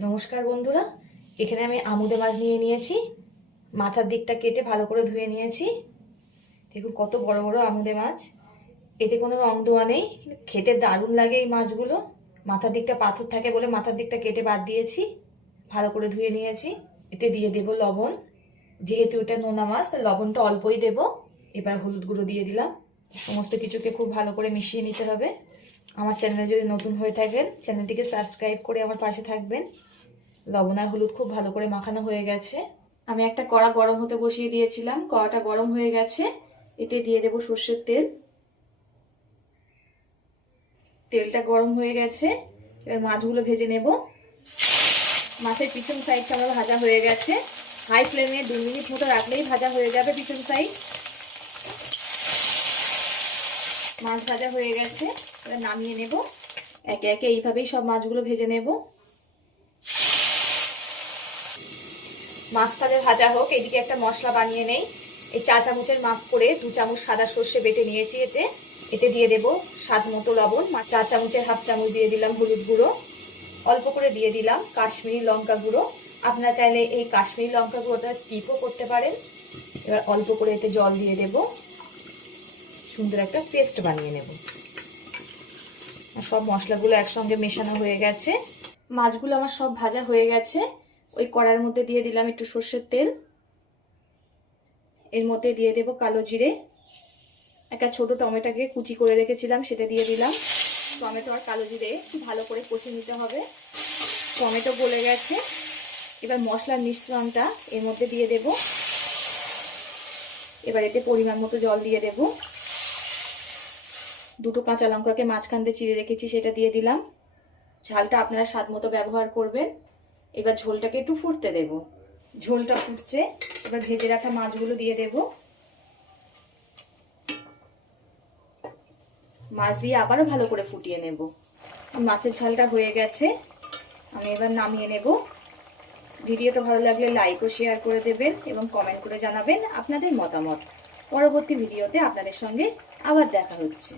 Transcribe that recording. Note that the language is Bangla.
নমস্কার বন্ধুরা, এখানে আমি আমুদে মাছ নিয়ে নিয়েছি। মাথার দিকটা কেটে ভালো করে ধুয়ে নিয়েছি। দেখুন কত বড় বড় আমুদে মাছ। এতে কোনো রং দেওয়া নেই। কিন্তু খেতে দারুণ লাগে এই মাছগুলো। মাথার দিকটা পাথর থাকে বলে মাথার দিকটা কেটে বাদ দিয়েছি। ভালো করে ধুয়ে নিয়েছি। এতে দিয়ে দেব লবণ। যেহেতু এটা নোনা মাছ, তাই লবণটা অল্পই দেব। এবার হলুদ গুঁড়ো দিয়ে দিলাম। সমস্ত কিছুকে খুব ভালো করে মিশিয়ে নিতে হবে। আমার চ্যানেলে যদি নতুন হয়ে থাকেন, চ্যানেলটিকে সাবস্ক্রাইব করে আমার পাশে থাকবেন। লবণ আর হলুদ খুব ভালো করে মাখানো হয়ে গেছে। আমি একটা কড়া গরম হতে বসিয়ে দিয়েছিলাম। কড়াটা গরম হয়ে গেছে। এতে দিয়ে দেব সর্ষের তেল। তেলটা গরম হয়ে গেছে। এবার মাছগুলো ভেজে নেব। মাছের পিছন সাইডটা আমার ভাজা হয়ে গেছে। হাই ফ্লেমে দু মিনিট মতো রাখলেই ভাজা হয়ে যাবে পিছন সাইড। মাছ ভাজা হয়ে গেছে, এবার নামিয়ে নেব। একে একে এইভাবেই সব মাছগুলো ভেজে নেব। মাছ তাহলে ভাজা হোক, এদিকে একটা মশলা বানিয়ে নেই। এই চা চামচের মাপ করে দু চামচ সাদা সর্ষে বেটে নিয়েছি এতে। এতে দিয়ে দেব স্বাদ মতো লবণ চা চামচের হাফ চামচ দিয়ে দিলাম হলুদ গুঁড়ো। অল্প করে দিয়ে দিলাম কাশ্মীরি লঙ্কা গুঁড়ো। আপনারা চাইলে এই কাশ্মীরি লঙ্কা গুঁড়োটা স্কিপও করতে পারেন। এবার অল্প করে এতে জল দিয়ে দেব। সুন্দর একটা পেস্ট বানিয়ে নেব। সব মশলাগুলো একসঙ্গে মেশানো হয়ে গেছে। মাছগুলো আমার সব ভাজা হয়ে গেছে। ওই কড়ার মধ্যে দিয়ে দিলাম একটু সর্ষের তেল। এর মধ্যে দিয়ে দেব কালো জিরে। একটা ছোট টমেটোকে কুচি করে রেখেছিলাম, সেটা দিয়ে দিলাম। টমেটো আর কালো জিরে ভালো করে কষে নিতে হবে। টমেটো গলে গেছে। এবার মশলার মিশ্রণটা এর মধ্যে দিয়ে দেব। এবার এতে পরিমাণ মতো জল দিয়ে দেব। দুটো কাঁচা লঙ্কাকে মাঝখান দিয়ে চিড়ে রেখেছি, সেটা দিয়ে দিলাম। ঝালটা আপনারা স্বাদ মতো ব্যবহার করবেন। এবার ঝোলটাকে একটু ফুটতে দেব। ঝোলটা ফুটছে, এবার ভেজে রাখা মাছগুলো দিয়ে দেব। মাছ দিয়ে আবারও ভালো করে ফুটিয়ে নেব। মাছের ঝালটা হয়ে গেছে। আমি এবার নামিয়ে নেব। ভিডিওটা ভালো লাগলে লাইক ও শেয়ার করে দেবেন এবং কমেন্ট করে জানাবেন আপনাদের মতামত। পরবর্তী ভিডিওতে আপনাদের সঙ্গে আবার দেখা হচ্ছে।